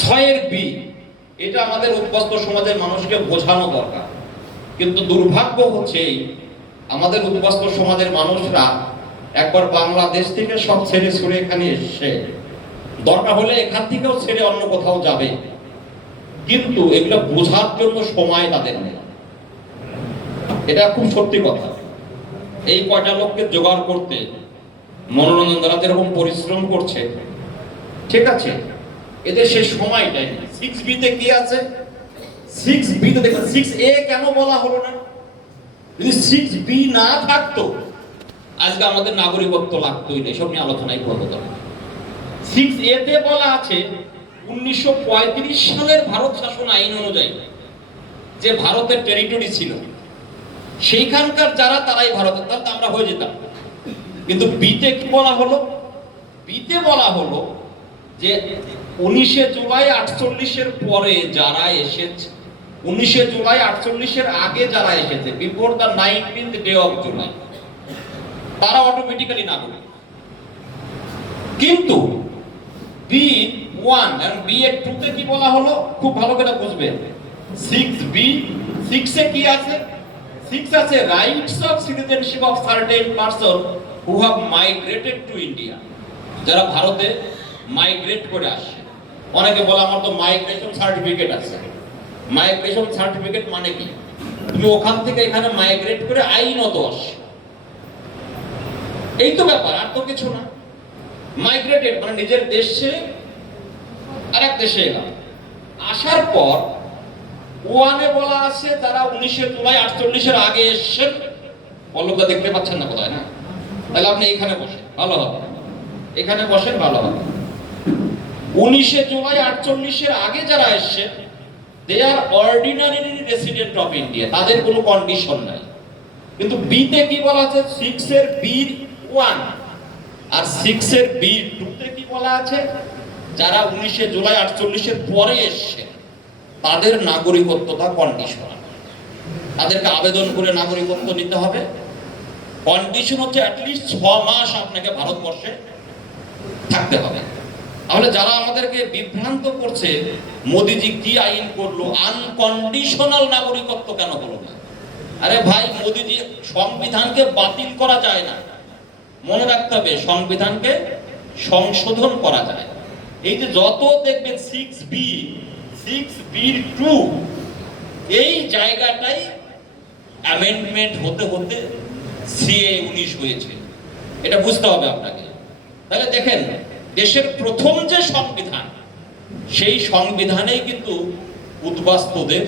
ছয়ের বি, এটা আমাদের উদ্বাস্তু সমাজের মানুষকে বোঝানো দরকার। কিন্তু দুর্ভাগ্য হচ্ছে আমাদের উদ্বাস্তু সমাজের মানুষরা একবার বাংলাদেশ থেকে সব ছেড়ে ছুড়ে এখানে এসছে, দরকার হলে এখান থেকেও ছেড়ে অন্য কোথাও যাবে, কিন্তু এগুলো বোঝার জন্য সময় তাদের নেই। এটা খুব সত্যি কথা। এই কয়টা লোককে জোগাড় করতে মনোরঞ্জন দ্বারা যেরকম পরিশ্রম করছে, ঠিক আছে, এদের সেই সময়টাই নেই। 6B তে কি আছে? 6B তে দেখুন 6A কেন বলা হলো না? যদি 6B না থাকতো আজকে আমাদের নাগরিকত্ব লাগতোই না, এসব নিয়ে আলোচনাই করবো। 6A তে বলা আছে 1935 সালের ভারত শাসন আইন অনুযায়ী যে ভারতের টেরিটরি ছিল সেইখানকার যারা তারাই ভারতের, তাহলে আমরা হয়ে যেতাম। কিন্তু বিতে কি বলা হলো? বিতে বলা হলো যে 19 জুলাই 48-এর পরে যারা এসেছে, 19 জুলাই 48-এর আগে যারা এসেছে, before the 19th day of July, তারা অটোমেটিক্যালি নাগরিক। কিন্তু B1 এবং B2 তে কি বলা হলো খুব ভালো করে বুঝবেন। 6B, 6 এ কি আছে? 6 আছে rights of citizenship of certain person who have migrated to India, যারা ভারতে মাইগ্রেট করে আসে। অনেকে বলে আমার তো মাইগ্রেশন সার্টিফিকেট আছে। মাইগ্রেশন সার্টিফিকেট মানে কি? তুমি ওখান থেকে এখানে মাইগ্রেট করে আইনত আসে, এই তো ব্যাপার, আর তো কিছু না। মাইগ্রেটেড মানে নিজের দেশ ছেড়ে আরেক দেশে এলাম। আসার পর ওয়ানে বলা আছে তারা 19 জুলাই 48-এর আগে এসেছেন। পল্লবটা দেখতে পাচ্ছেন না কোথায়? না, তাহলে আপনি এখানে বসেন, ভালো হবে। এখানে বসেন, ভালো হবে। 19 জুলাই 48-এর আগে যারা এসেছেন দে আর অর্ডিনারি রেসিডেন্ট অফ ইন্ডিয়া, তাদের কোনো কন্ডিশন নাই। কিন্তু বিতে কি বলা আছে? 6 এর B1 আর 6 এর B2 তে কি বলা আছে? যারা 19 জুলাই 48-এর পরে এসেছে তাদের নাগরিকত্বটা কন্ডিশনাল, তাদেরকে আবেদন করে নাগরিকত্ব নিতে হবে। কন্ডিশন হচ্ছে অ্যাটলিস্ট 6 মাস আপনাকে ভারতবর্ষে থাকতে হবে। তাহলে যারা আমাদেরকে বিভ্রান্ত করছে মোদিজি কি আইন করলো, আনকন্ডিশনাল নাগরিকত্ব কেন হলো না? আরে ভাই, মোদিজি সংবিধানকে বাতিল করা যায় না, মনে রাখতে হবে সংবিধানকে সংশোধন করা যায়। এই যে যত দেখবেন 6B, 6B2 এই জায়গাটাই অ্যামেন্ডমেন্ট হতে হতে CA 19 হয়েছে, এটা বুঝতে হবে আপনাকে। তাহলে দেখেন দেশের প্রথম যে সংবিধান, সেই সংবিধানেই কিন্তু উদ্বাস্তুদের